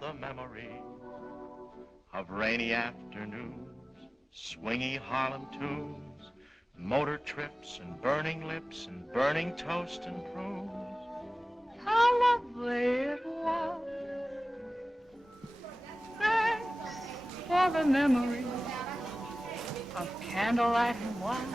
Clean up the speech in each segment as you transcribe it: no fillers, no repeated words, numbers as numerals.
all the memory of rainy afternoons, swingy Harlem tunes, motor trips and burning lips and burning toast and prunes. How lovely it was. Thanks for the memory of candlelight and wine,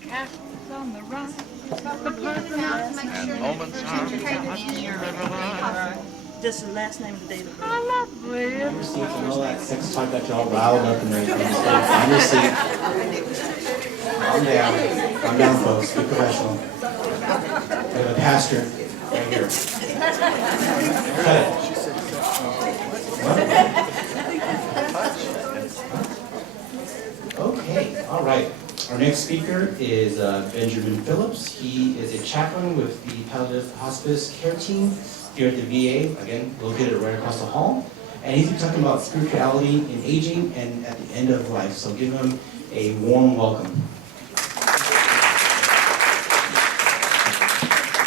castles on the Rhine, the personkind, and moments on the Hudson River line. Just the last name of the day of the birth. How lovely it was. And all that sex talk got you all riled up and everything. Just find your seat. Calm down. Calm down, folks. Be professional. We have a pastor right here. Cut it. Okay, all right. Our next speaker is Benjamin Phillips. He is a chaplain with the palliative hospice care team here at the VA, again, located right across the hall. And he's talking about spirituality in aging and at the end of life. So give him a warm welcome.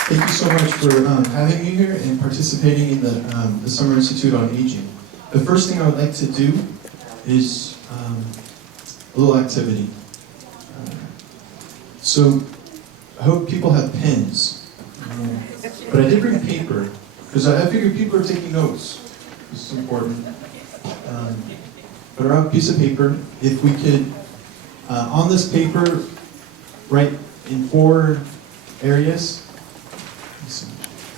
Thank you so much for having me here and participating in the Summer Institute on Aging. The first thing I would like to do is a little activity. So I hope people have pens, but I did bring paper because I figured people are taking notes. This is important. But around a piece of paper, if we could, on this paper, write in 4 areas.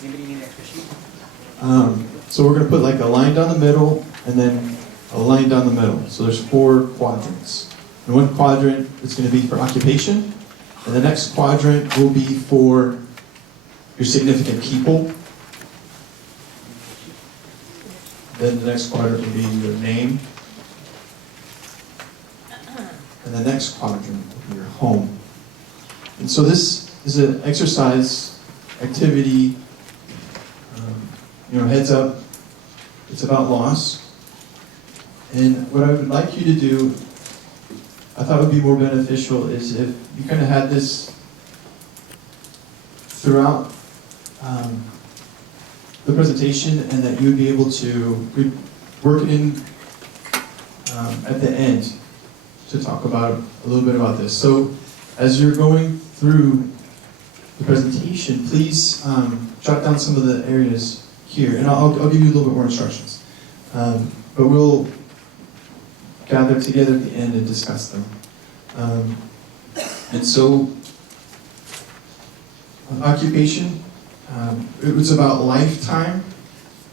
Anybody need an extra sheet? So we're going to put like a line down the middle and then a line down the middle. So there's 4 quadrants. And one quadrant is going to be for occupation, and the next quadrant will be for your significant people. Then the next quadrant will be your name. And the next quadrant will be your home. And so this is an exercise, activity, heads up, it's about loss. And what I would like you to do, I thought would be more beneficial, is if you kind of had this throughout the presentation, and that you would be able to work it in at the end to talk about a little bit about this. So as you're going through the presentation, please jot down some of the areas here, and I'll give you a little bit more instructions. But we'll gather together at the end and discuss them. And so, occupation, it was about lifetime,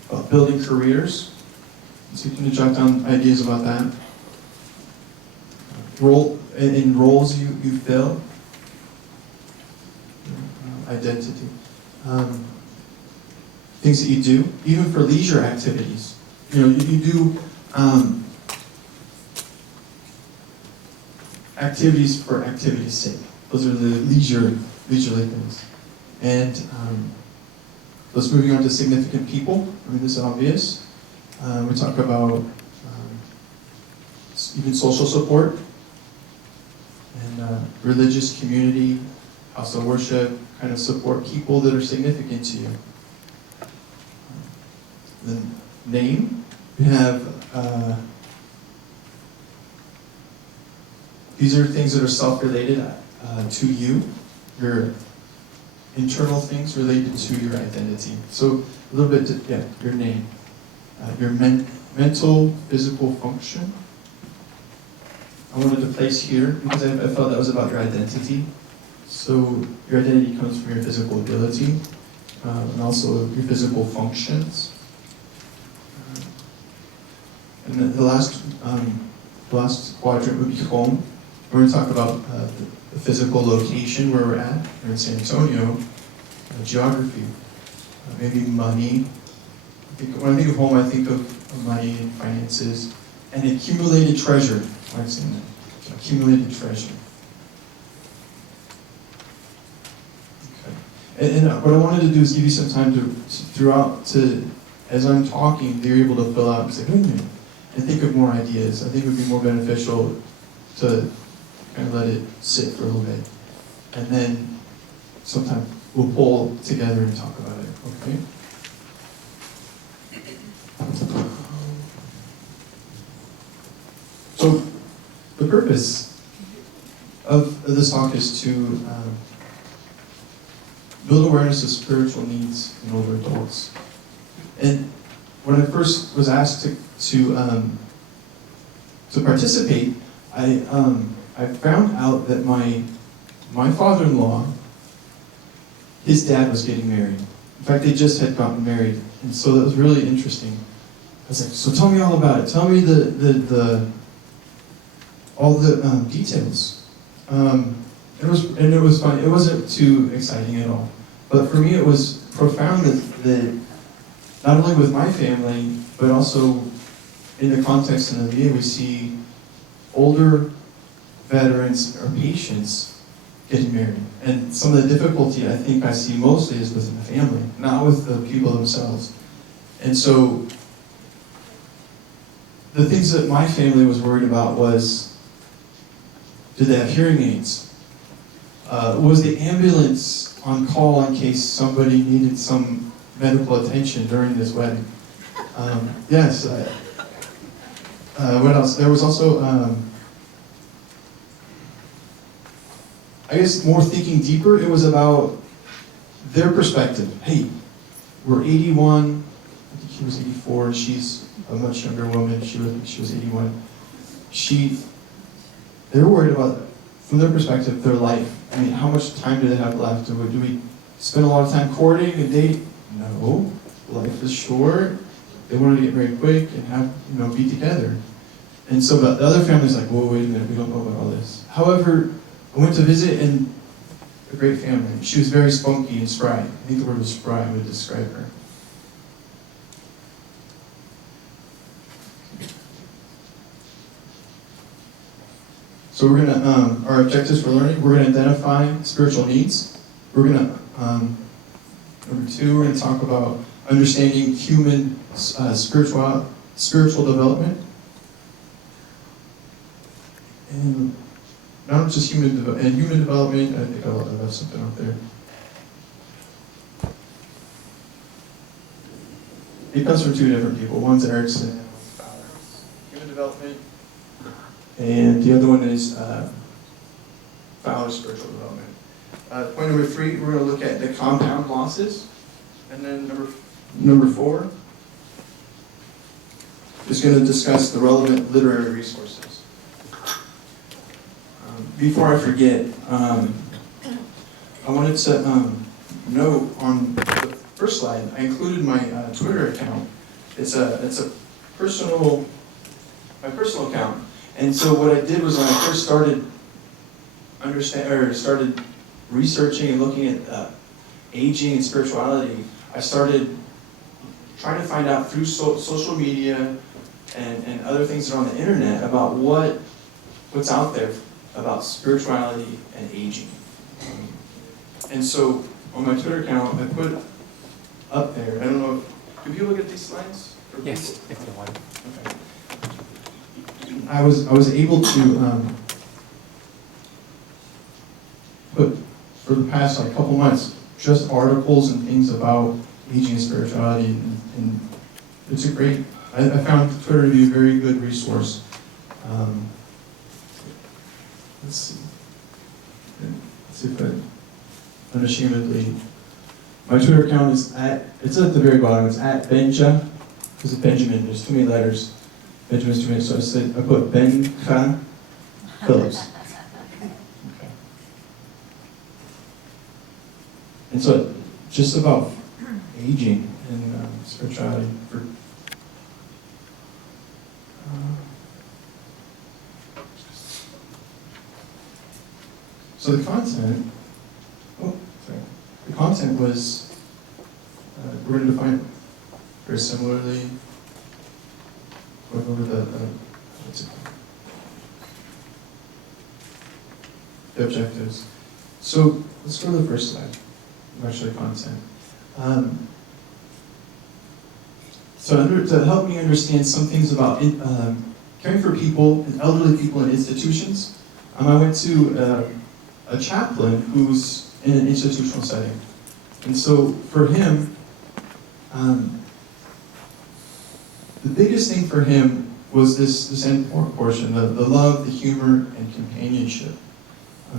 about building careers. So you can jot down ideas about that. In roles you fill. Identity. Things that you do, even for leisure activities. You do activities for activity's sake. Those are the leisurely things. And let's moving on to significant people. I mean, this is obvious. We talk about even social support and religious community, house of worship, kind of support people that are significant to you. The name, we have, these are things that are self-related to you, your internal things related to your identity. So a little bit, your name, your mental, physical function. I wanted to place here because I felt that was about your identity. So your identity comes from your physical ability and also your physical functions. And then the last quadrant would be home. We're going to talk about the physical location where we're at. We're in San Antonio. Geography, maybe money. When I think of home, I think of money and finances and accumulated treasure. Why am I saying that? Accumulated treasure. Okay. And what I wanted to do is give you some time as I'm talking, you're able to fill out and say, wait a minute, and think of more ideas. I think it would be more beneficial to kind of let it sit for a little bit. And then sometime we'll pull together and talk about it, okay? So the purpose of this talk is to build awareness of spiritual needs in older adults. And when I first was asked to participate, I found out that my father-in-law, his dad was getting married. In fact, they just had gotten married, and so that was really interesting. I was like, so tell me all about it. Tell me all the details. It was fun. It wasn't too exciting at all. But for me, it was profound that not only with my family, but also in the context of the VA, we see older veterans or patients getting married. And some of the difficulty I think I see mostly is within the family, not with the people themselves. And so the things that my family was worried about was, did they have hearing aids? Was the ambulance on call in case somebody needed some medical attention during this wedding? Yes. What else? There was also, I guess, more thinking deeper. It was about their perspective. Hey, we're 81. I think he was 84. She's a much younger woman. She was 81. They're worried about, from their perspective, their life. I mean, how much time do they have left? Do we spend a lot of time courting and dating? No. Life is short. They wanted to get married quick and have, be together. And so the other family's like, whoa, wait a minute, we don't know about all this. However, I went to visit and a great family. She was very spunky and spry. I think the word was spry would describe her. So we're gonna, our objectives for learning, we're gonna identify spiritual needs. We're gonna, number two, we're gonna talk about understanding human spiritual development. And not just human development, I think I'll have something out there. It comes from two different people. One's Erickson and one's Fowler. Human development. And the other one is Fowler's spiritual development. Point number three, we're going to look at the compound losses. And then number four is going to discuss the relevant literary resources. Before I forget, I wanted to note on the first slide, I included my Twitter account. It's a my personal account. And so what I did was when I first started started researching and looking at aging and spirituality, I started trying to find out through social media and other things that are on the internet about what's out there about spirituality and aging. And so on my Twitter account, I put up there, I don't know, do people get these slides? Yes, if you want. Okay. I was able to put, for the past couple months, just articles and things about aging and spirituality, and it's a great, I found Twitter to be a very good resource. Let's see if I unashamedly, my Twitter account is it's at the very bottom, it's at Benja, because it's Benjamin, there's too many letters. Benjamin's too many, so I put Benja Phillips. Okay. And so, just about aging and spirituality. So the content, the content was, we're going to define it very similarly. Going over the objectives. So let's go to the first slide, actually content. To help me understand some things about caring for people, and elderly people in institutions, I went to a chaplain who's in an institutional setting. And so for him, the biggest thing for him was this end portion, the love, the humor, and companionship.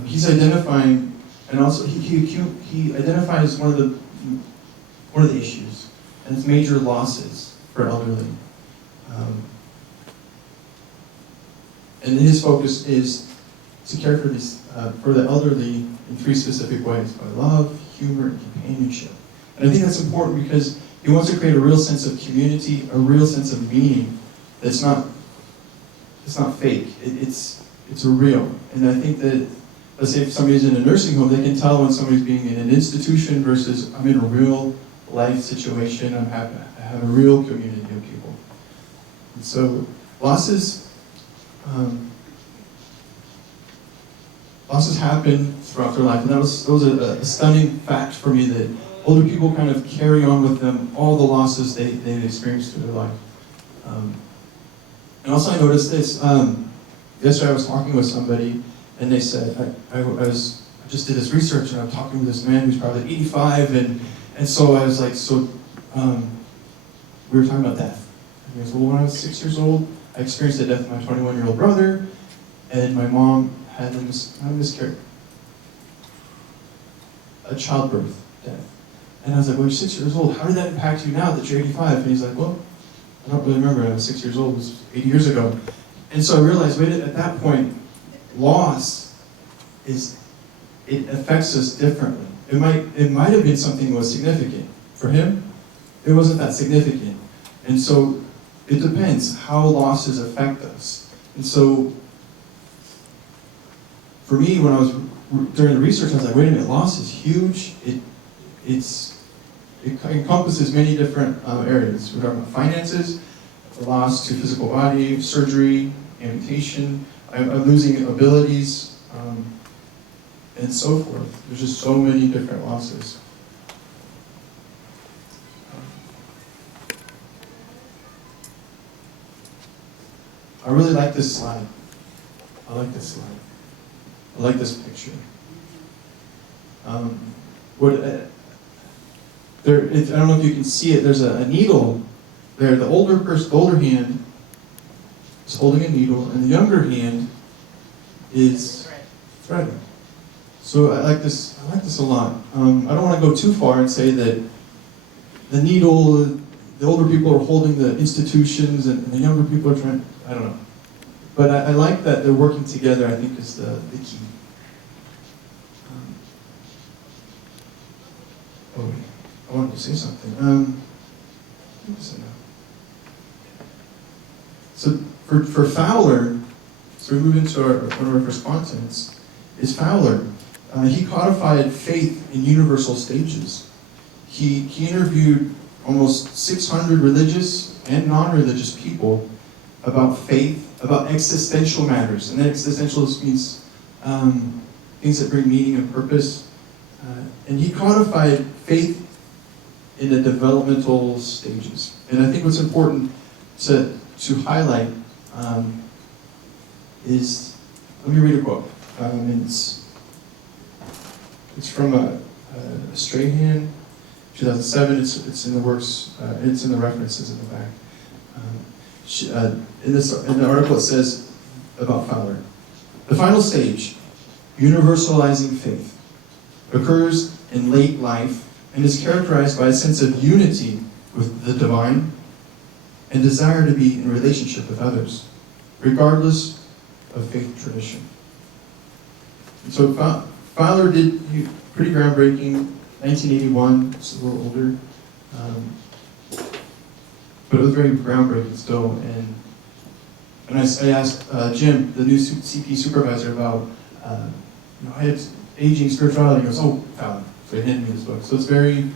He's identifying, and also he identifies one of the issues, and it's major losses for elderly. And his focus is to care for the elderly in 3 specific ways: by love, humor, and companionship. And I think that's important because he wants to create a real sense of community, a real sense of meaning that's not fake. It's real. And I think that, let's say if somebody's in a nursing home, they can tell when somebody's being in an institution versus I'm in a real life situation. I have a real community of people. And so losses happen throughout their life, and that was a stunning fact for me, that older people kind of carry on with them all the losses they've experienced through their life. And also I noticed this, yesterday I was talking with somebody, and they said, I just did this research, and I'm talking with this man who's probably 85, and so I was like, we were talking about death. And he goes, well, when I was 6 years old, I experienced the death of my 21-year-old brother, and my mom had not a miscarriage, a childbirth death. And I was like, well, you're 6 years old. How did that impact you now that you're 85? And he's like, well, I don't really remember. I was 6 years old. It was 80 years ago. And so I realized, wait, at that point, loss it affects us differently. It might have been something that was significant. For him, it wasn't that significant. And so it depends how losses affect us. And so for me, when I was during the research, I was like, wait a minute, loss is huge. It encompasses many different areas. We're talking about finances, loss to physical body, surgery, amputation, I'm losing abilities, and so forth. There's just so many different losses. I really like this slide. I like this slide. I like this picture. I don't know if you can see it. There's a needle there. The older hand is holding a needle, and the younger hand is threading. So I like this a lot. I don't want to go too far and say that the needle, the older people are holding the institutions, and the younger people are trying. I don't know. But I like that they're working together. I think is the key. I wanted to say something. So for Fowler, so we move into one of our first contents, is Fowler. He codified faith in universal stages. He interviewed almost 600 religious and non-religious people about faith, about existential matters. And existential means things that bring meaning and purpose. And he codified faith in the developmental stages. And I think what's important to highlight is, let me read a quote. It's from Strahan, 2007. It's in the works. It's in the references in the back. In the article it says about Fowler, the final stage, universalizing faith, occurs in late life and is characterized by a sense of unity with the divine and desire to be in relationship with others, regardless of faith tradition. And so Fowler did pretty groundbreaking, 1981, it's a little older, but it was very groundbreaking still. And I asked Jim, the new CP supervisor, about aging spirituality. He goes, oh, Fowler. So he handed me this book. So it's very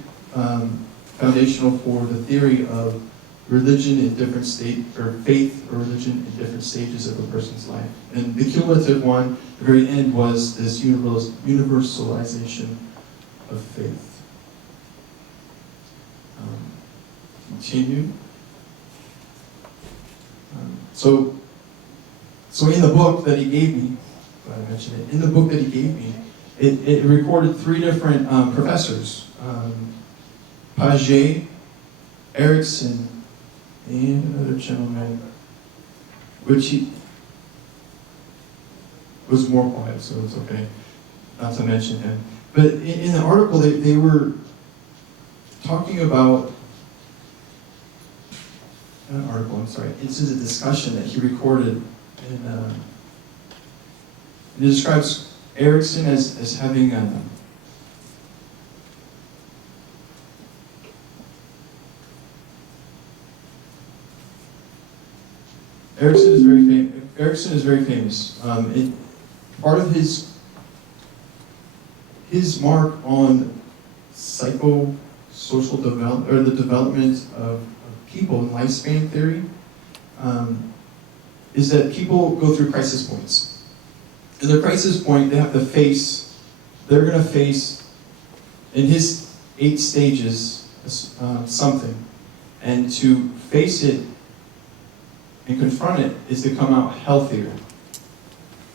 foundational for the theory of religion in different states, or faith or religion in different stages of a person's life. And the cumulative one, the very end, was this universalization of faith. Continue. So in the book that he gave me, I mentioned it, in the book that he gave me, it recorded 3 different professors, Paget, Erickson, and another gentleman. which he was more quiet, so it's okay not to mention him. But in the article, they were talking about, not an article, I'm sorry, this is a discussion that he recorded, and it describes Erickson as having Erickson is very famous. Part of his mark on psychosocial development, or the development of people in lifespan theory, is that people go through crisis points. In their crisis point, they're going to face, in his 8 stages, something. And to face it and confront it is to come out healthier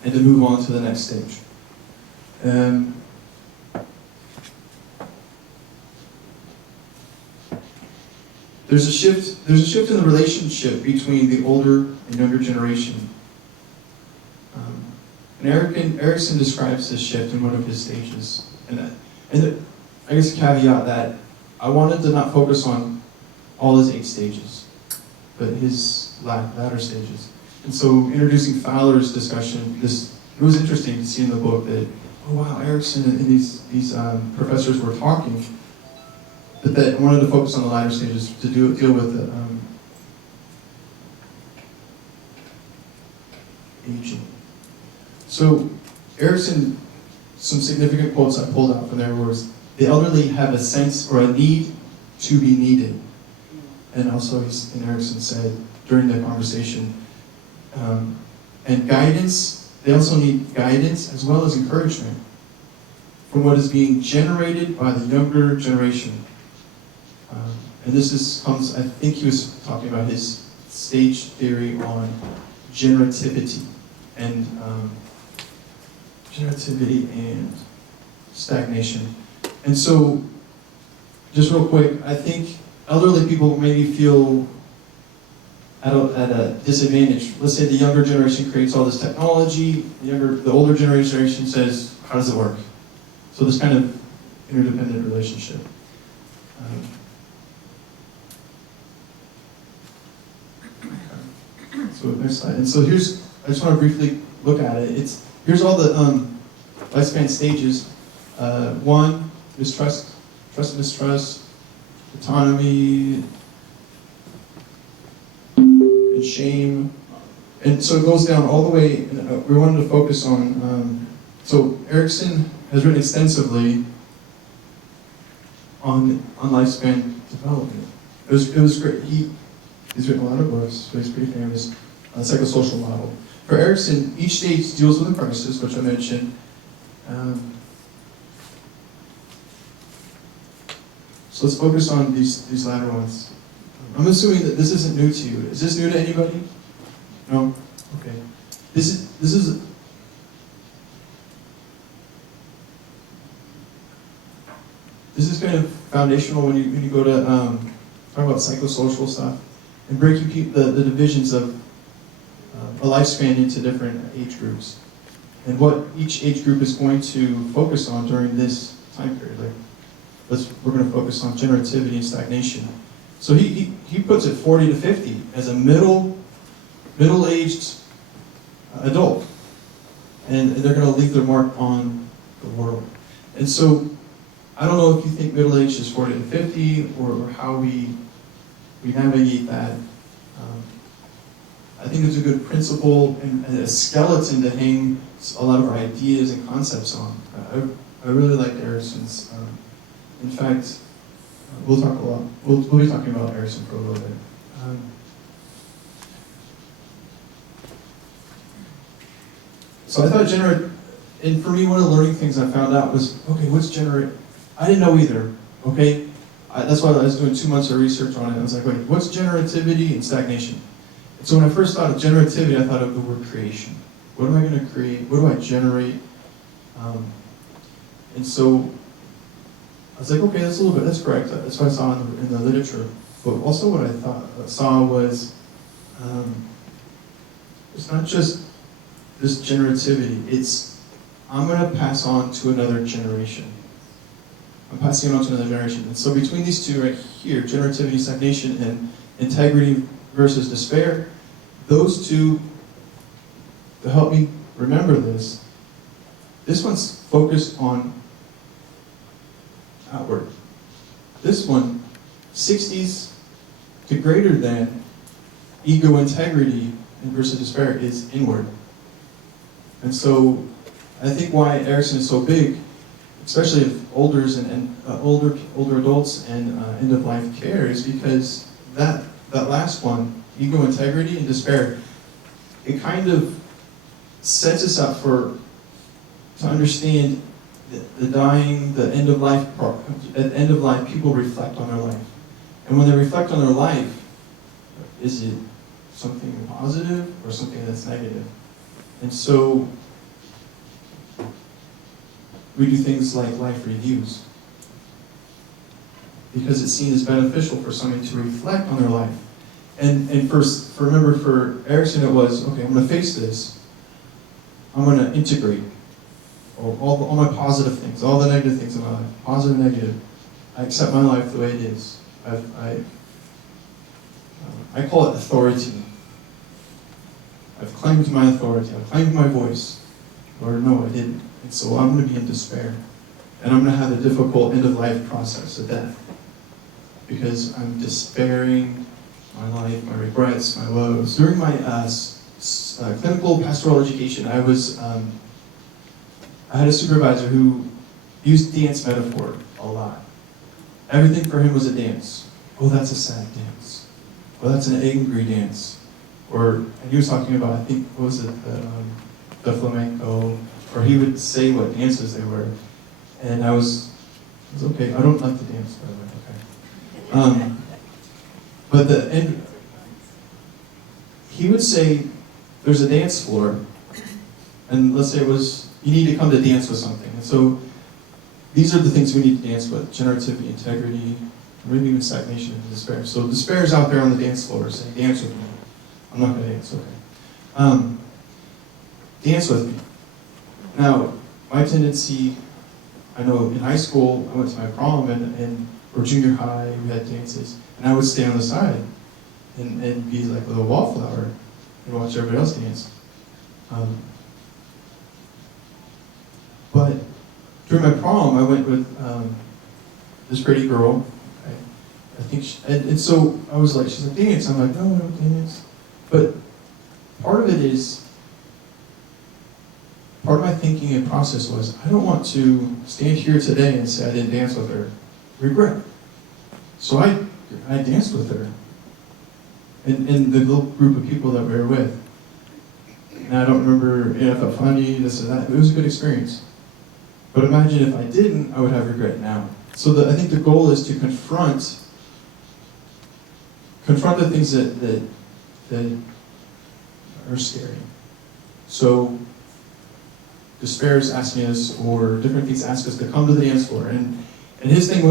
and to move on to the next stage. There's a shift in the relationship between the older and younger generation. And Erickson describes this shift in one of his stages. And I guess a caveat that I wanted to not focus on all his 8 stages, but his latter stages. And so introducing Fowler's discussion, it was interesting to see in the book that, oh wow, Erickson and these professors were talking, but that I wanted to focus on the latter stages to deal with the aging. So Erickson, some significant quotes I pulled out from there was, the elderly have a sense or a need to be needed. And also, Erickson said during the conversation, and guidance, they also need guidance as well as encouragement from what is being generated by the younger generation. And this comes, I think he was talking about his stage theory on generativity and stagnation. And so, just real quick, I think elderly people maybe feel at a disadvantage. Let's say the younger generation creates all this technology, the older generation says, how does it work? So this kind of interdependent relationship. So next slide. And so I just want to briefly look at it. Here's all the lifespan stages. 1, mistrust, trust, mistrust, autonomy, and shame. And so it goes down all the way, and we wanted to focus on, so Erickson has written extensively on lifespan development. It was great. He's written a lot of books, so he's pretty famous. Psychosocial model. For Erickson, each stage deals with a crisis, which I mentioned. So let's focus on these latter ones. I'm assuming that this isn't new to you. Is this new to anybody? No? Okay. This is kind of foundational when you go to talk about psychosocial stuff and breaking the divisions of a lifespan into different age groups, and what each age group is going to focus on during this time period. We're going to focus on generativity and stagnation. So he puts it 40 to 50 as a middle-aged adult, and they're going to leave their mark on the world. And so I don't know if you think middle age is 40 to 50 or how we navigate that. I think it's a good principle and a skeleton to hang a lot of our ideas and concepts on. I really like Erickson's. In fact, we'll talk a lot. We'll be talking about Erickson for a little bit. So I thought and for me, one of the learning things I found out was, okay, what's I didn't know either, okay? That's why I was doing 2 months of research on it. I was like, wait, what's generativity and stagnation? So when I first thought of generativity, I thought of the word creation. What am I going to create? What do I generate? And so I was like, okay, that's correct. That's what I saw in the literature. But also what I saw was It's not just this generativity, it's I'm going to pass on to another generation. I'm passing it on to another generation. And so between these two right here, generativity, stagnation, and integrity versus despair, those two, to help me remember this one's focused on outward. This one, 60s to greater than, ego integrity and versus despair is inward. And so I think why Erickson is so big, especially of olders and older adults and end-of-life care, is because that last one, ego integrity and despair, it kind of sets us up to understand the dying, the end of life. At the end of life, people reflect on their life, and when they reflect on their life, is it something positive or something that's negative? And so we do things like life reviews because it's seen as beneficial for somebody to reflect on their life. And remember, for Erickson, it was, okay, I'm going to face this. I'm going to integrate all my positive things, all the negative things in my life, positive and negative. I accept my life the way it is. I call it authority. I've claimed my authority. I've claimed my voice. Or no, I didn't. And so I'm going to be in despair. And I'm going to have a difficult end-of-life process of death. Because I'm despairing my life, my regrets, my woes. During my clinical pastoral education, I had a supervisor who used dance metaphor a lot. Everything for him was a dance. Oh, that's a sad dance. Oh, that's an angry dance. And he was talking about, I think, what was it, the flamenco, or he would say what dances they were. And I was okay. I don't like the dance, by the way, okay. But he would say, there's a dance floor, and let's say it was, you need to come to dance with something. And so these are the things we need to dance with: generativity, integrity, maybe even stagnation and despair. So despair is out there on the dance floor saying, dance with me. I'm not going to dance, okay. Dance with me. Now, my tendency, I know in high school, I went to my prom, or junior high, we had dances, and I would stay on the side and be like a little wallflower and watch everybody else dance. But during my prom, I went with this pretty girl. I think, and so I was like, she's like, dance. I'm like, no, I don't dance. But part of my thinking and process was, I don't want to stand here today and say I didn't dance with her. Regret. So I danced with her. In the little group of people that we were with. And I don't remember, I felt funny, this or that. It was a good experience. But imagine if I didn't, I would have regret now. So I think the goal is to confront the things that are scary. So despair is asking us, or different things ask us to come to the dance floor. And his thing,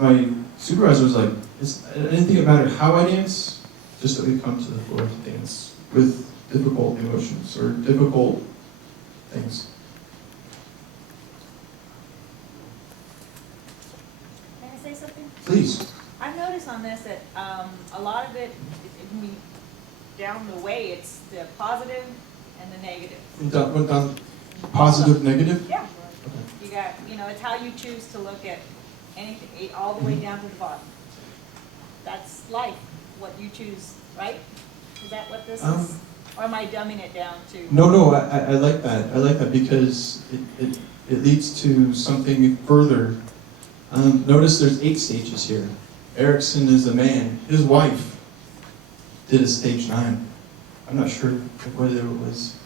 my supervisor was like, I didn't think it mattered how I dance, just that we come to the floor to dance with difficult emotions or difficult things. Can I say something? Please. I've noticed on this that a lot of it, down the way, it's the positive and the negative. Went down positive, negative? Yeah. Okay. You got, it's how you choose to look at anything, all the way down to the bottom. That's life, what you choose, right? Is that what this is? Or am I dumbing it down to? No, I like that. I like that because it leads to something further. Notice there's 8 stages here. Erickson is the man. His wife did a stage 9. I'm not sure whether it was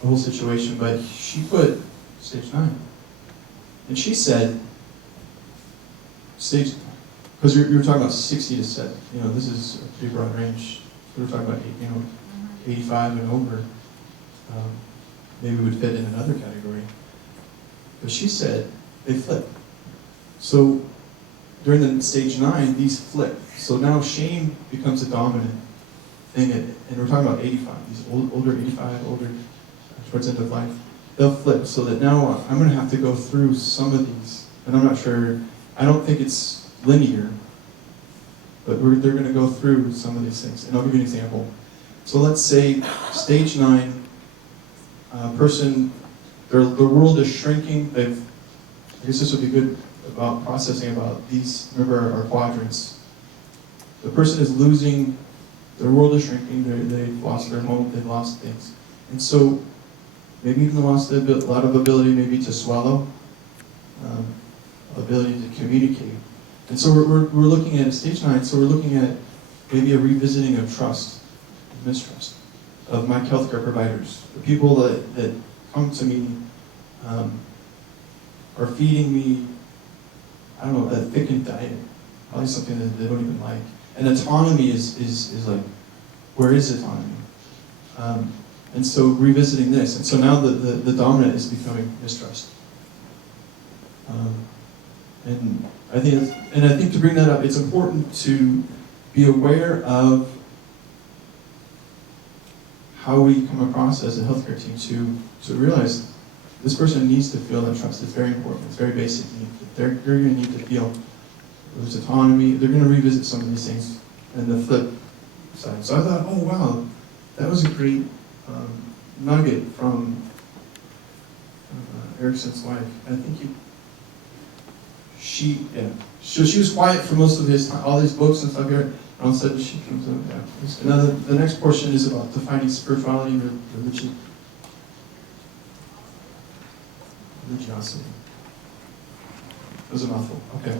the whole situation, but she put stage 9. And she said, stage, because you were talking about 60 to 70, this is a pretty broad range. We were talking about 85 and over. Maybe would fit in another category. But she said they flip. So during the stage 9, these flip. So now shame becomes a dominant. thing, and we're talking about 85, these older 85, older, towards end of life, they'll flip, so that now I'm going to have to go through some of these, and I'm not sure, I don't think it's linear, but they're going to go through some of these things, and I'll give you an example. So let's say stage 9, person, their world is shrinking. I guess this would be good about processing about these, remember our quadrants. The person is losing, their world is shrinking, they've lost their home, they've lost things. And so maybe even lost a lot of ability maybe to swallow, ability to communicate. And so we're looking at stage 9, so we're looking at maybe a revisiting of trust, mistrust, of my healthcare providers. The people that come to me are feeding me, I don't know, a thickened diet, probably something that they don't even like. And autonomy is like, where is autonomy? And so revisiting this, and so now the dominant is becoming mistrust. And I think to bring that up, it's important to be aware of how we come across as a healthcare team to realize this person needs to feel that trust. It's very important. It's very basic need. They're going to need to feel there's autonomy. They're going to revisit some of these things and the flip side. So I thought, oh wow, that was a great nugget from Erickson's wife. I think she was quiet for most of his time, all these books and stuff here. And all of a sudden she comes up. Yeah. Now the next portion is about defining spirituality and religiosity. That was a mouthful. Okay.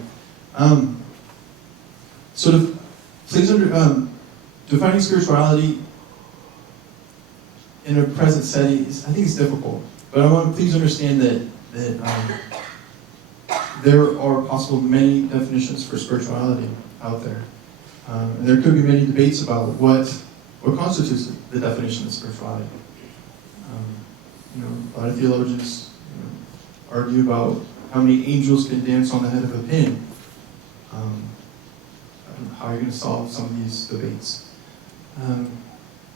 Defining spirituality in a present setting I think it's difficult. But I want to please understand that there are possible many definitions for spirituality out there. And there could be many debates about what constitutes the definition of spirituality. A lot of theologians argue about how many angels can dance on the head of a pin. How are you going to solve some of these debates?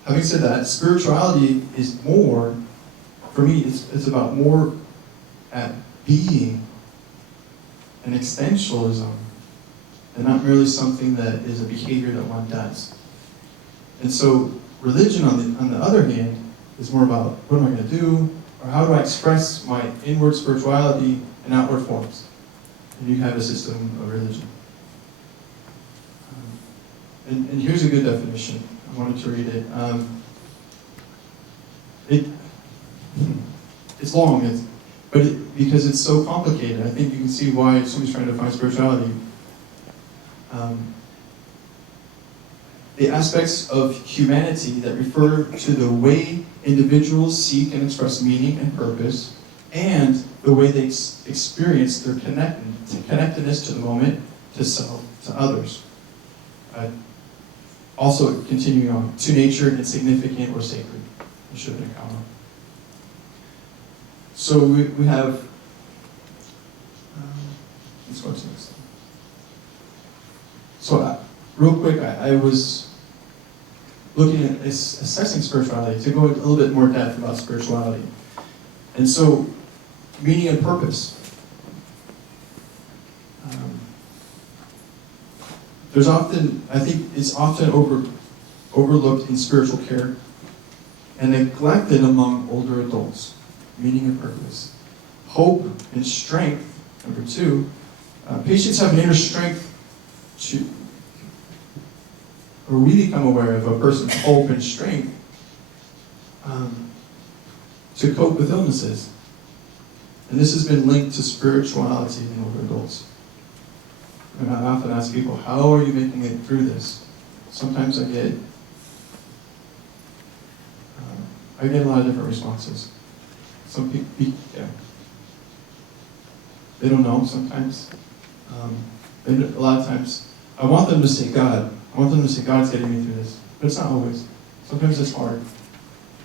Having said that, spirituality is more, for me, it's about more at being an existentialism and not merely something that is a behavior that one does. And so religion, on the other hand, is more about what am I going to do, or how do I express my inward spirituality in outward forms. And you have a system of religion. And here's a good definition. I wanted to read it. It's long, because it's so complicated. I think you can see why somebody's trying to define spirituality. The aspects of humanity that refer to the way individuals seek and express meaning and purpose, and the way they experience their connectedness to the moment, to self, to others. Also, continuing on, to nature, insignificant or sacred. I should have been a comma. So we have, let's go to the next one. So real quick, I was looking at assessing spirituality, to go a little bit more depth about spirituality. And so, meaning and purpose. There's often, I think it's often overlooked in spiritual care and neglected among older adults. Meaning and purpose. Hope and strength, number 2. Patients have an inner strength or we become aware of a person's hope and strength to cope with illnesses. And this has been linked to spirituality in older adults. And I often ask people, how are you making it through this? Sometimes I get a lot of different responses. Some people, they don't know sometimes. And a lot of times, I want them to say God. I want them to say God's getting me through this. But it's not always. Sometimes it's hard.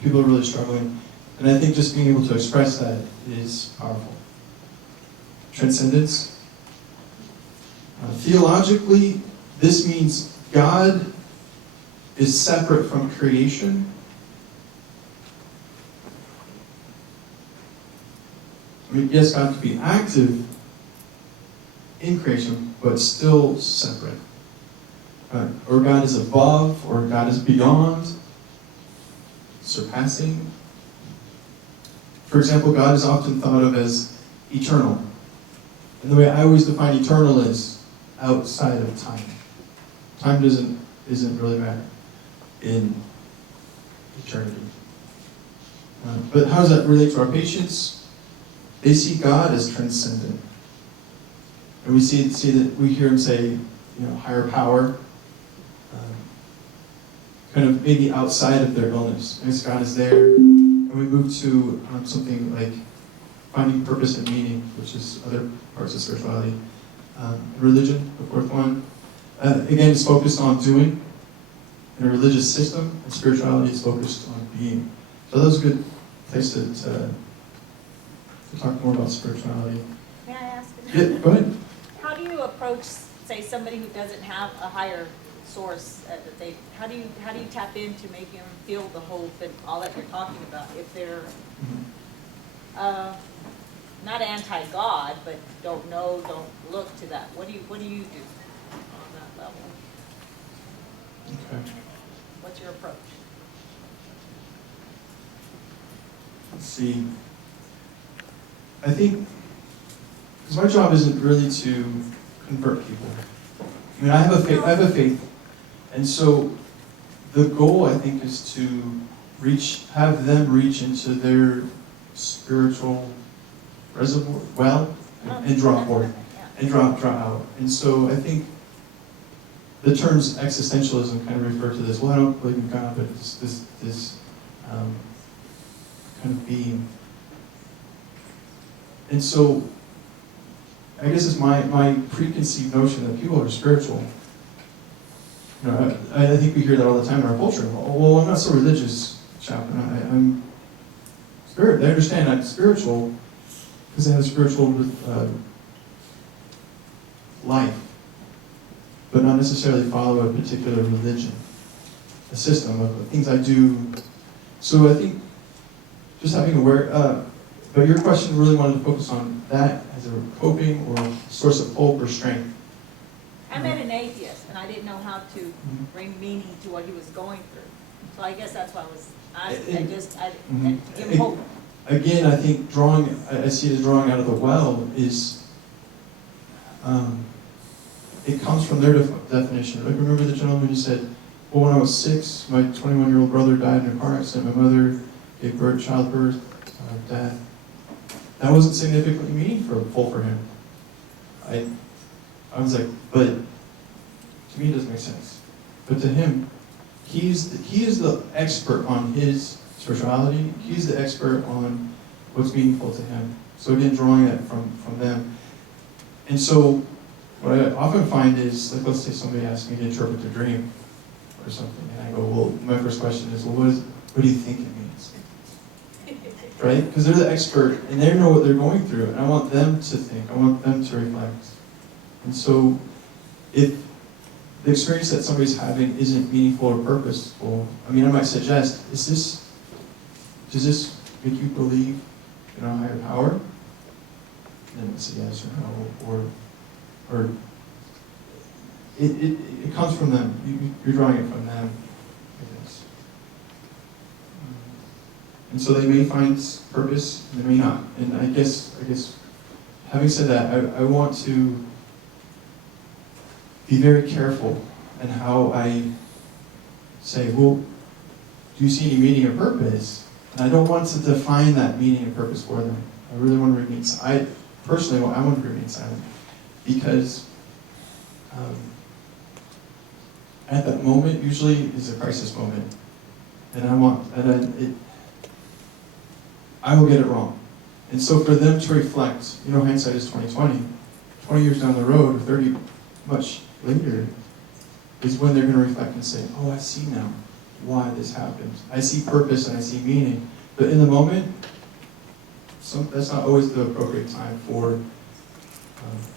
People are really struggling. And I think just being able to express that is powerful. Transcendence. Theologically, this means God is separate from creation. I mean, yes, God can be active in creation, but still separate. Or God is above, or God is beyond, surpassing. For example, God is often thought of as eternal. And the way I always define eternal is outside of time. Time isn't really matter in eternity. But how does that relate to our patients? They see God as transcendent. And we see that we hear him say, higher power, kind of maybe outside of their illness. As God is there. And we move to something like finding purpose and meaning, which is other parts of spirituality. Religion, the fourth one. Again, it's focused on doing in a religious system, and spirituality is focused on being. So that was a good place to talk more about spirituality. May I ask? Yeah, go ahead. How do you approach, say, somebody who doesn't have a higher source that how do you tap in to make them feel the hope and all that you're talking about if they're not anti-God, but don't look to that? What do you do on that level? Okay. What's your approach? Let's see. I think, because my job isn't really to convert people. I mean, I have a faith, and so the goal, I think, is to have them reach into their spiritual reservoir, and draw forth, and draw out. And so I think the terms existentialism kind of refer to this. Well, I don't believe in God, but it's this kind of being. And so I guess it's my preconceived notion that people are spiritual. I think we hear that all the time in our culture. Well, I'm not so religious, Chaplain. I'm spirit. They understand I'm spiritual because they have a spiritual life, but not necessarily follow a particular religion, a system of things I do. So I think just having aware. But your question really wanted to focus on that as a coping or source of hope or strength. I met an atheist, and I didn't know how to bring meaning to what he was going through. So I guess that's why I give him hope. Again, I think I see it as drawing out of the well is, it comes from their definition. Like, remember the gentleman who said, well, when I was 6, my 21-year-old brother died in a car accident, my mother gave birth, childbirth, death. That wasn't significantly meaningful for him. I was like, but to me it doesn't make sense. But to him, he is the expert on his spirituality. He's the expert on what's meaningful to him. So again, drawing that from them. And so what I often find is, like, let's say somebody asks me to interpret a dream or something, and I go, well, my first question is, well, what do you think it means? Right? Because they're the expert, and they know what they're going through, and I want them to think, I want them to reflect. And so, if the experience that somebody's having isn't meaningful or purposeful, I might suggest, does this make you believe in a higher power? And it's a yes or no, or it comes from them. You're drawing it from them, I guess. And so they may find purpose, and they may not. And I guess, having said that, I want to be very careful in how I say, well, do you see any meaning or purpose? And I don't want to define that meaning and purpose for them. I really want to remain silent. Personally, I want to remain silent because at that moment usually is a crisis moment, and I will get it wrong. And so for them to reflect, hindsight is 20/20. 20 years down the road, or 30 much later, is when they're going to reflect and say, oh, I see now why this happened. I see purpose and I see meaning. But in the moment, that's not always the appropriate time for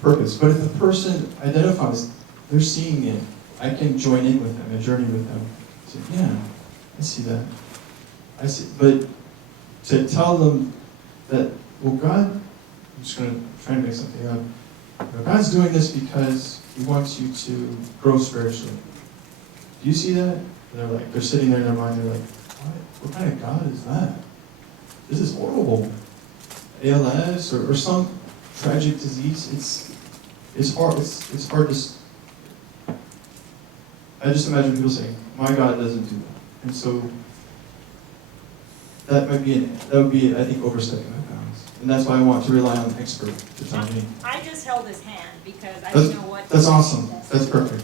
purpose. But if the person identifies they're seeing it, I can join in with them and journey with them So, yeah, I see that. I see, but to tell them that, well, God, I'm just going to try and make something up. God's doing this because He wants you to grow spiritually. Do you see that? They're sitting there in their mind, they're like, what kind of God is that? This is horrible. ALS or some tragic disease, it's hard to, I just imagine people saying, my God doesn't do that. And so, that would be, I think, overstepping my bounds. And that's why I want to rely on an expert to tell me. I just held his hand because I didn't know what. That's awesome. That's perfect.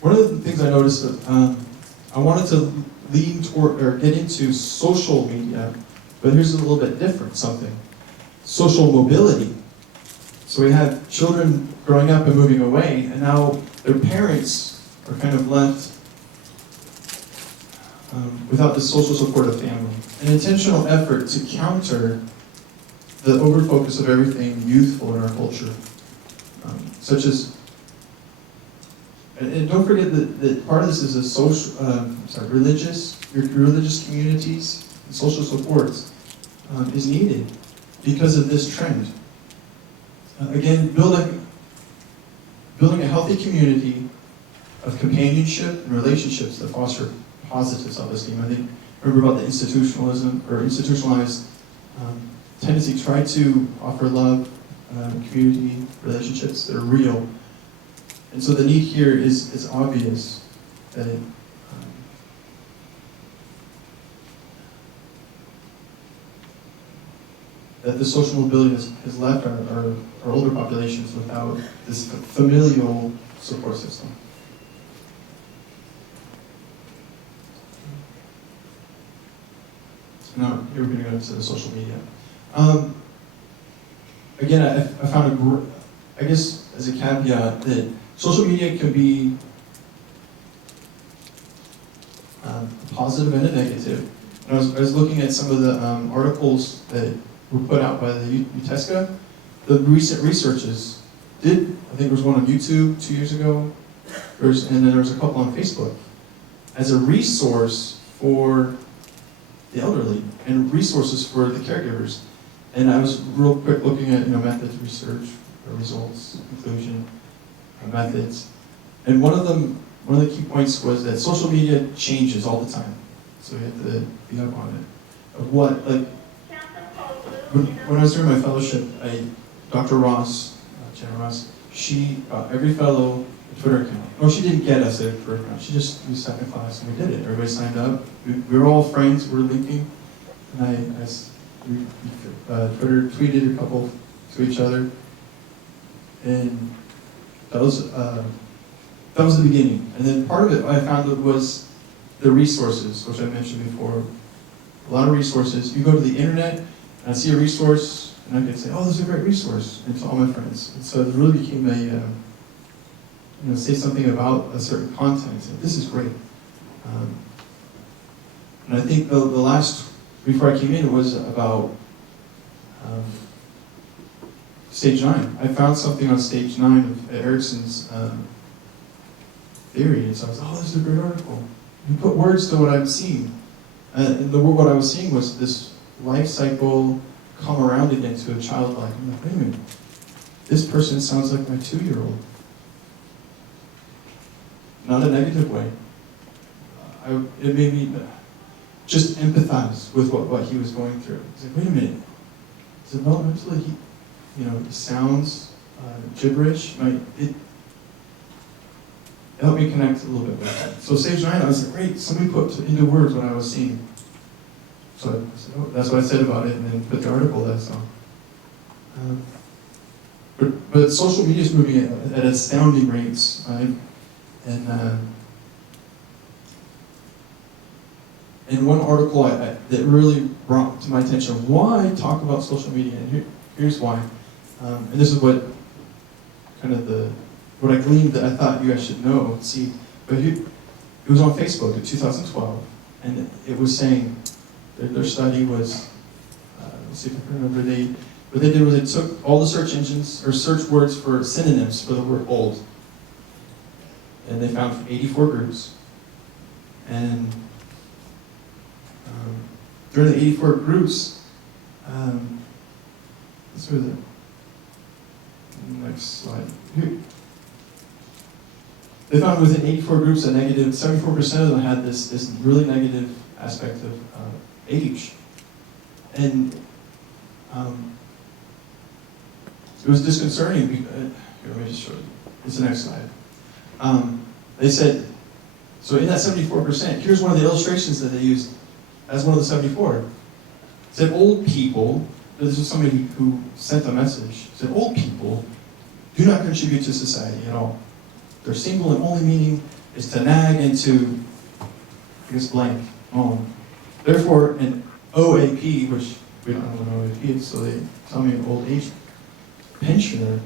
One of the things I noticed that I wanted to lean toward or get into social media, but here's a little bit different something. Social mobility. So we have children growing up and moving away, and now their parents are kind of left without the social support of family. An intentional effort to counter the overfocus of everything youthful in our culture, such as, and don't forget that part of this is a social, religious communities and social supports is needed because of this trend. Again, building a healthy community of companionship and relationships that foster positive self-esteem. I think, remember about the institutionalized tendency, try to offer love, community, relationships that are real. And so the need here is obvious that that the social mobility has left our older populations without this familial support system. Now, here we're going to go into the social media. Again, I found I guess as a caveat that social media can be a positive and a negative. And I was looking at some of the articles that were put out by the UTHSCSA. The recent researches I think there was one on YouTube 2 years ago, and then there was a couple on Facebook, as a resource for the elderly and resources for the caregivers. And I was real quick looking at methods, research, results, conclusion, methods. And one of the key points was that social media changes all the time. So we have to be up on it. Of what, like, when I was doing my fellowship, Dr. Ross, Jenna Ross, she got every fellow a Twitter account. No, she didn't get us a Twitter account. We sat in class and we did it. Everybody signed up. We were all friends. We were linking. And we Twitter tweeted a couple to each other. And that was the beginning. And then part of it I found was the resources, which I mentioned before. A lot of resources. You go to the internet, and I see a resource, and I can say, oh, this is a great resource, and to all my friends. And so it really became say something about a certain content, and say, this is great. And I think the last, before I came in, it was about stage 9. I found something on stage 9 of Erickson's theory, and so I was like, oh, this is a great article. You put words to what I'm seeing. And what I was seeing was this life cycle come around again to a childlike. I'm like, wait a minute, this person sounds like my 2-year-old. Not a negative way. It made me just empathize with what he was going through. It's like, wait a minute, developmentally, he sounds gibberish. It helped me connect a little bit with that. So stage 9, I was like, great, somebody put into words what I was seeing. So I said, oh, that's what I said about it, and then put the article that I saw. But social media is moving at astounding rates. And one article that really brought to my attention why talk about social media, and here's why. And this is what I gleaned that I thought you guys should know and see. But it was on Facebook in 2012, and it was saying their study was, let's see if I can remember, what they did was they took all the search engines, or search words for synonyms for the word old, and they found 84 groups. And during the 84 groups, let's go to the next slide. Here. They found within 84 groups that 74% of them had this really negative aspect of age. And it was disconcerting. Here, let me just show you. It's the next slide. They said, so in that 74%, here's one of the illustrations that they used as one of the 74. It said old people, this was somebody who sent the message, said old people do not contribute to society at all. Their single and only meaning is to nag and to, I guess, blank. Therefore, an OAP, which we don't know what OAP is, so they tell me an old age pensioner,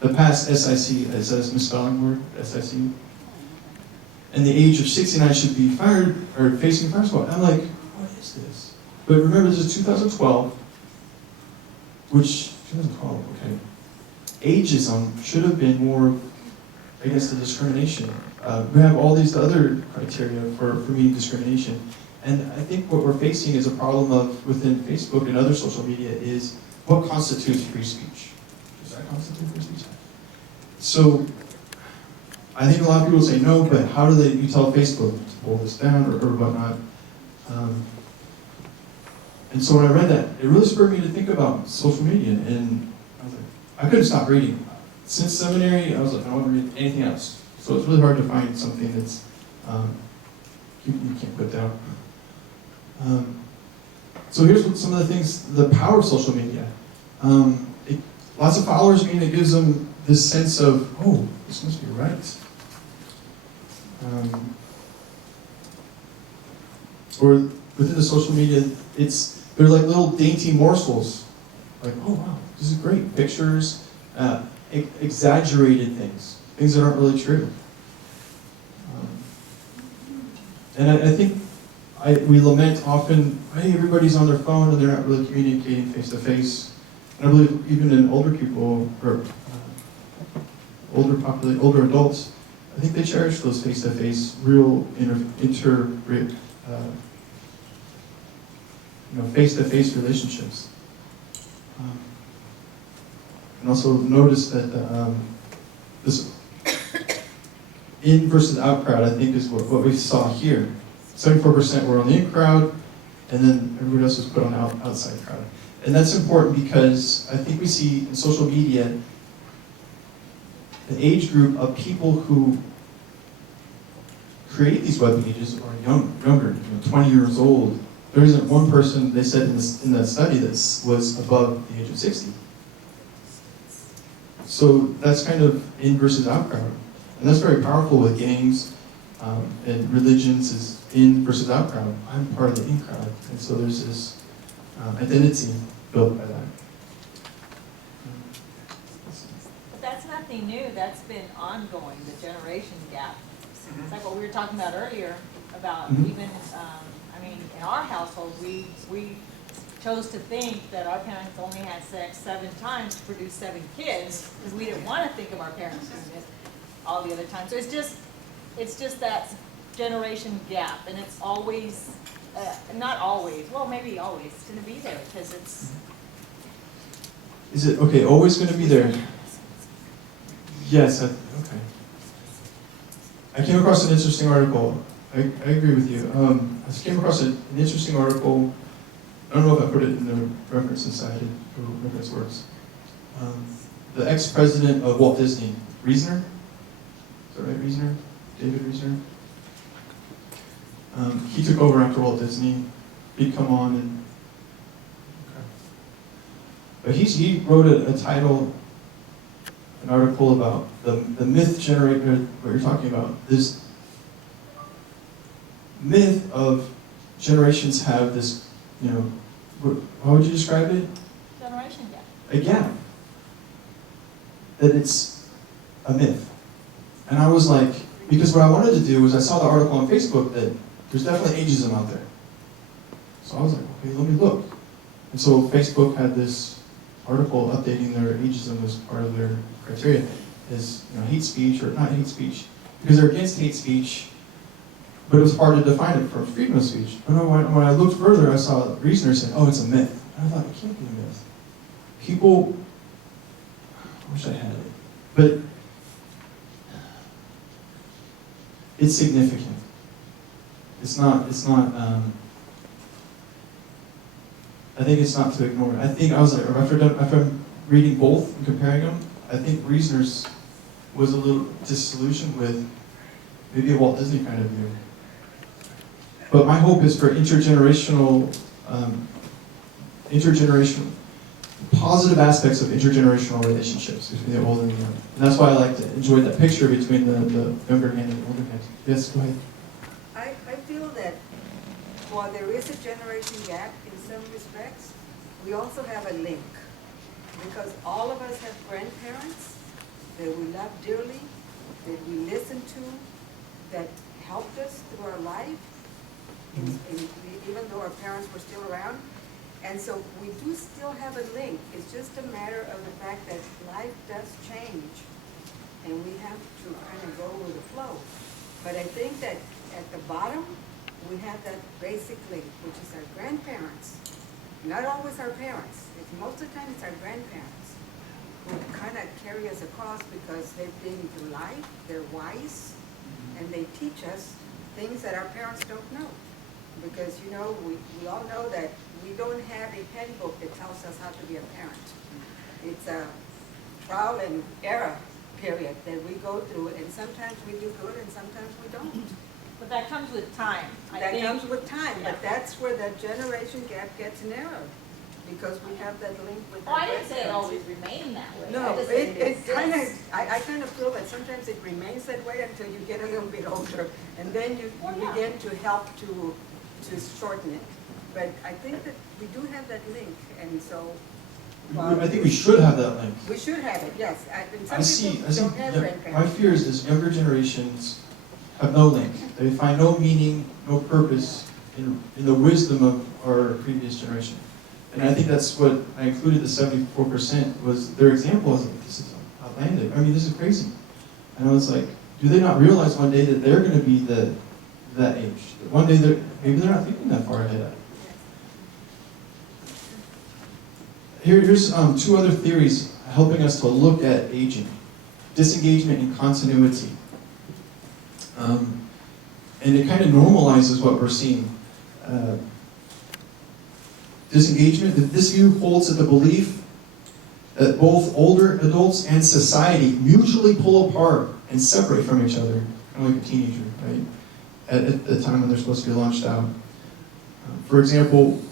the past SIC, is that a misspelling word, SIC? And the age of 69 should be fired, or facing fire squad. I'm like, what is this? But remember, this is 2012, which, 2012, okay. Ageism should have been more, I guess, the discrimination. We have all these other criteria for meeting discrimination. And I think what we're facing is a problem of, within Facebook and other social media, is what constitutes free speech? Does that constitute free speech? So, I think a lot of people say no, but how do you tell Facebook to pull this down or whatnot? And so when I read that, it really spurred me to think about social media, and I was like, I couldn't stop reading. Since seminary, I was like, I don't want to read anything else. So it's really hard to find something that's, you can't put down. So here's what some of the things, the power of social media. Lots of followers mean it gives them this sense of, oh, this must be right. Or within the social media, they're like little dainty morsels. Like, oh wow, this is great. Pictures, exaggerated things that aren't really true. And I think we lament often, hey, everybody's on their phone and they're not really communicating face to face. And I believe even in older people, or older adults, I think they cherish those face-to-face, real face-to-face relationships. And also notice that this in versus out crowd, I think, is what we saw here. 74% were on the in crowd, and then everybody else was put on the outside crowd. And that's important because I think we see in social media an age group of people who create these web pages are younger, 20 years old. There isn't one person, they said in that study, that was above the age of 60. So that's kind of in versus out crowd. And that's very powerful with gangs and religions, is in versus out crowd. I'm part of the in crowd. And so there's this identity built by that. But that's nothing new, that's been ongoing, the generation gap. It's like what we were talking about earlier, about even, I mean, in our household, we chose to think that our parents only had sex 7 times to produce 7 kids, because we didn't want to think of our parents doing this all the other times. So it's just that generation gap, and it's always, not always, well, maybe always, it's going to be there, because it's... Is it, okay, always going to be there? Yes, okay. I came across an interesting article. I agree with you. I came across an interesting article. I don't know if I put it in the reference inside it, or reference works. The ex-president of Walt Disney, Reisner? Is that right, Reisner? David Reisner? He took over after Walt Disney. He'd come on and... Okay. But he wrote a title, an article about the myth generator, what you're talking about. This myth of generations have this, how would you describe it? Generation gap. A gap. That it's a myth. And I was like, because what I wanted to do was I saw the article on Facebook that there's definitely ageism out there. So I was like, okay, let me look. And so Facebook had this article updating their ageism as part of their criteria. Is hate speech or not hate speech, because they're against hate speech but it was hard to define it for freedom of speech. But when I looked further, I saw reasoners saying, oh, it's a myth. And I thought, it can't be a myth. People, I wish I had it, but it's significant. It's not, I think it's not to ignore it. I think I was like, after reading both and comparing them, I think Reasoners was a little disillusioned with maybe a Walt Disney kind of view. But my hope is for intergenerational, positive aspects of intergenerational relationships between the old and the young. And that's why I like to enjoy that picture between the younger hand and the older hand. Yes, go ahead. I feel that while there is a generation gap in some respects, we also have a link. Because all of us have grandparents that we love dearly, that we listen to, that helped us through our life, even though our parents were still around. And so we do still have a link. It's just a matter of the fact that life does change, and we have to kind of go with the flow. But I think that at the bottom, we have that basic link, which is our grandparents. Not always our parents. Most of the time, it's our grandparents who kind of carry us across because they've been through life, they're wise, and they teach us things that our parents don't know. Because, you know, we all know that we don't have a handbook that tells us how to be a parent. It's a trial and error period that we go through, and sometimes we do good and sometimes we don't. But that comes with time. That comes with time, but that's where the generation gap gets narrowed, because we have that link with our I didn't say it grandparents. always remained that way. No, I just said it kind of, exists. I kind of feel that sometimes it remains that way until you get a little bit older, and then you begin to help to shorten it. But I think that we do have that link, and so. I think we should have that link. We should have it, yes. I see, don't have my grandparents. fear is younger generations have no link. They find no meaning, no purpose in the wisdom of our previous generation. And I think that's what I included, the 74% was their example. I was like, this is outlandish. I mean, this is crazy. And I was like, do they not realize one day that they're going to be that age? That one day, maybe they're not thinking that far ahead. Here's two other theories helping us to look at aging. Disengagement and continuity. And it kind of normalizes what we're seeing. Disengagement, this view holds to the belief that both older adults and society mutually pull apart and separate from each other, kind of like a teenager, right? At the time when they're supposed to be launched out. For example,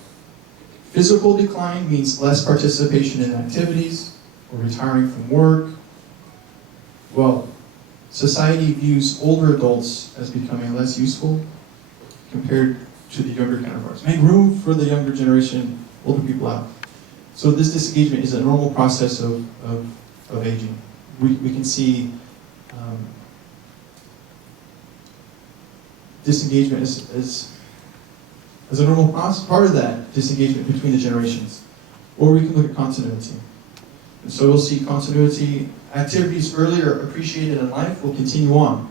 physical decline means less participation in activities or retiring from work. Well, society views older adults as becoming less useful compared to the younger counterparts. Make room for the younger generation, older people out. So this disengagement is a normal process of aging. We can see disengagement as a normal part of that disengagement between the generations. Or we can look at continuity. And so we'll see continuity. Activities earlier appreciated in life will continue on.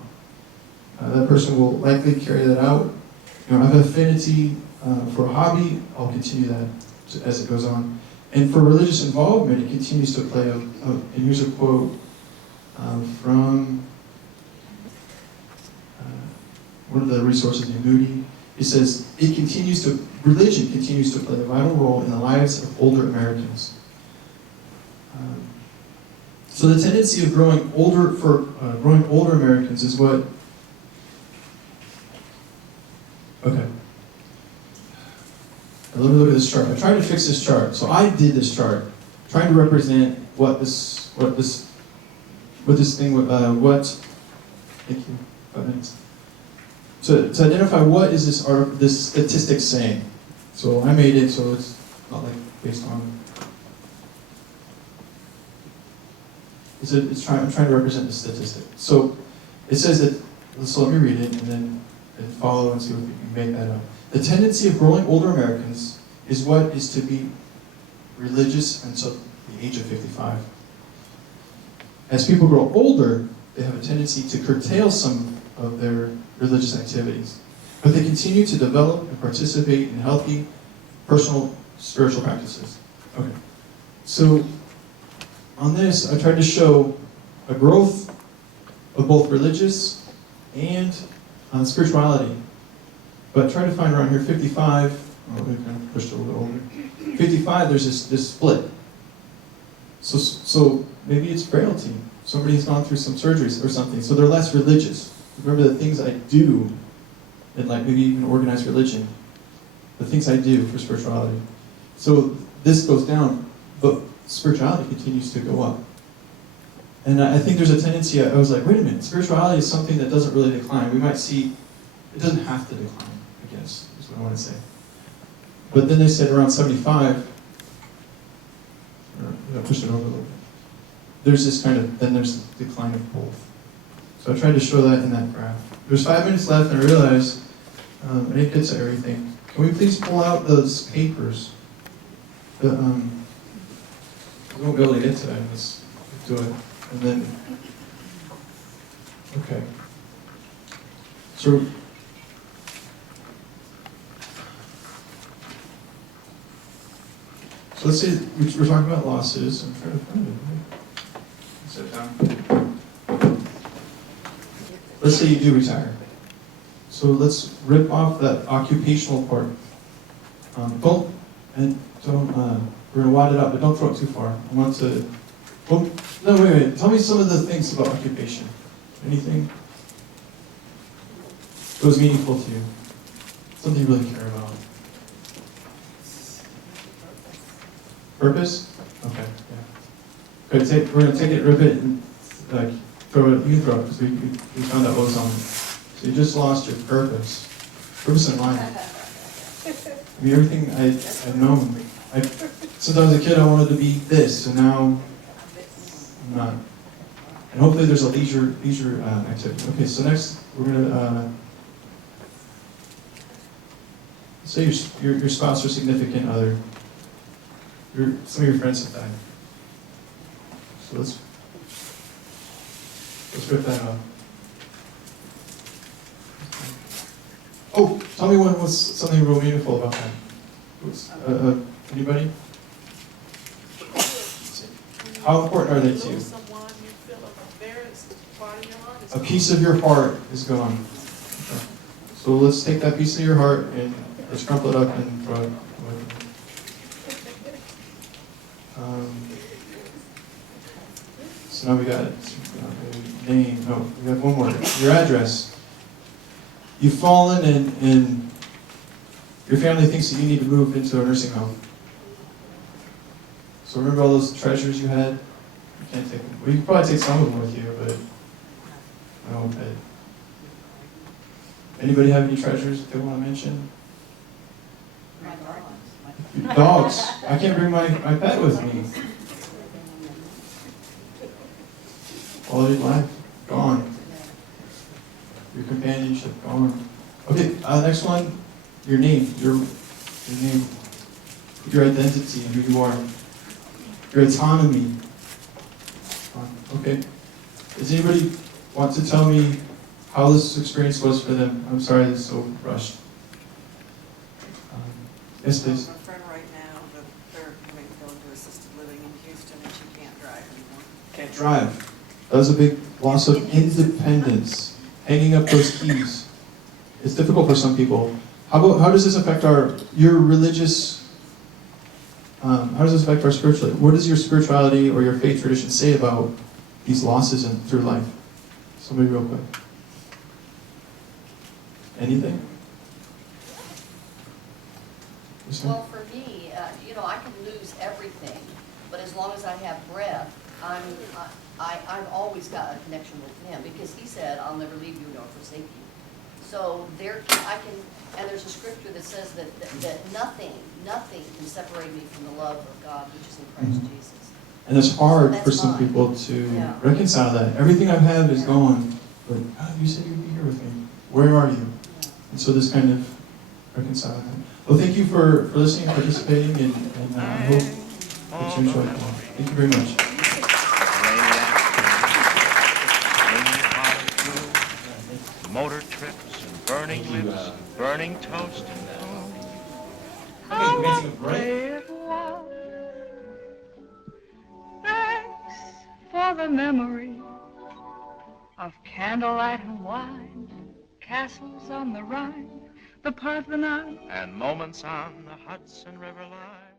That person will likely carry that out. You know, I have an affinity for a hobby, I'll continue that as it goes on. And for religious involvement, it continues to play out. And here's a quote from one of the resources in Moody. It says, religion continues to play a vital role in the lives of older Americans. So the tendency of growing older Americans is what. Okay. Now let me look at this chart. I tried to fix this chart. So I did this chart, trying to represent what this thing what. Thank you. 5 minutes. To identify what is this statistic saying. So I made it so it's not like based on. I'm trying to represent the statistic. So it says that, so let me read it and follow and see if we can make that up. The tendency of growing older Americans is what is to be religious until the age of 55. As people grow older, they have a tendency to curtail some of their religious activities. but they continue to develop and participate in healthy, personal, spiritual practices. Okay, so on this, I tried to show a growth of both religious and spirituality. But try to find around here 55, oh, we kind of pushed a little older. 55, there's this split. So maybe it's frailty. Somebody's gone through some surgeries or something, so they're less religious. Remember the things I do, and like maybe even organized religion, the things I do for spirituality. So this goes down, but spirituality continues to go up. And I think there's a tendency, I was like, wait a minute, spirituality is something that doesn't really decline. We might see, it doesn't have to decline, I guess, is what I want to say. But then they said around 75, or push it over a little bit. There's this kind of, then there's the decline of both. So I tried to show that in that graph. There's 5 minutes left, and I realized I didn't get to everything. Can we please pull out those papers? We won't be able to get to that. Let's do it. And then, okay. So, let's say we're talking about losses. I'm trying to find it. Sit down. Let's say you do retire. So let's rip off that occupational part. We're gonna wad it up, but don't throw it too far. I want to, well, no, wait. Tell me some of the things about occupation. Anything that was meaningful to you? Something you really care about. Purpose? Okay, yeah. Okay, we're gonna take it, rip it, and like throw it. You can throw it because we found out what was on it. So you just lost your purpose. Purpose in life. I mean, everything I've known. Since I was a kid, I wanted to be this, and now I'm not. And hopefully, there's a leisure activity. Okay, so next we're gonna say your spouse or significant other. Some of your friends have died. So let's rip that up. Oh, tell me what's something real meaningful about that. Anybody? How important are they to you? A piece of your heart is gone. Okay. So let's take that piece of your heart and let's crumple it up and throw it away. So now we got name. No, we have one more. Your address. You've fallen and your family thinks that you need to move into a nursing home. So remember all those treasures you had? You can't take them. Well, you can probably take some of them with you, but I won't pay. Anybody have any treasures that they want to mention? Dogs. I can't bring my pet with me. Quality of life, gone. Your companionship, gone. Okay, next one, your name. Your name. Your identity, who you are. Your autonomy. Okay. Does anybody want to tell me how this experience was for them? I'm sorry it's so rushed. Yes, please. I have a friend right now that they're going to go into assisted living in Houston and she can't drive anymore. Can't drive. That was a big loss of independence. Hanging up those keys. It's difficult for some people. How does this affect your religious, how does this affect our spirituality? What does your spirituality or your faith tradition say about these losses through life? Somebody real quick. Anything? Well, for me, I can lose everything, but as long as I have breath, I've always got a connection with Him because He said, "I'll never leave you nor forsake you." So and there's a scripture that says that nothing can separate me from the love of God which is in Christ Jesus. And it's hard That's for some fine. people to reconcile that. Everything I've had is gone, but God, you said you'd be here with me. Where are you? Yeah. And so this kind of reconciling that. Well, thank you for listening and participating, and I hope that you enjoyed it. Thank you very much. Motor trips and burning Thank you, lips, and burning toast and food. Okay, commencing a break. It was. Thanks for the memory of candlelight and wine, castles on the Rhine, the Parthenon, And moments on the Hudson River line.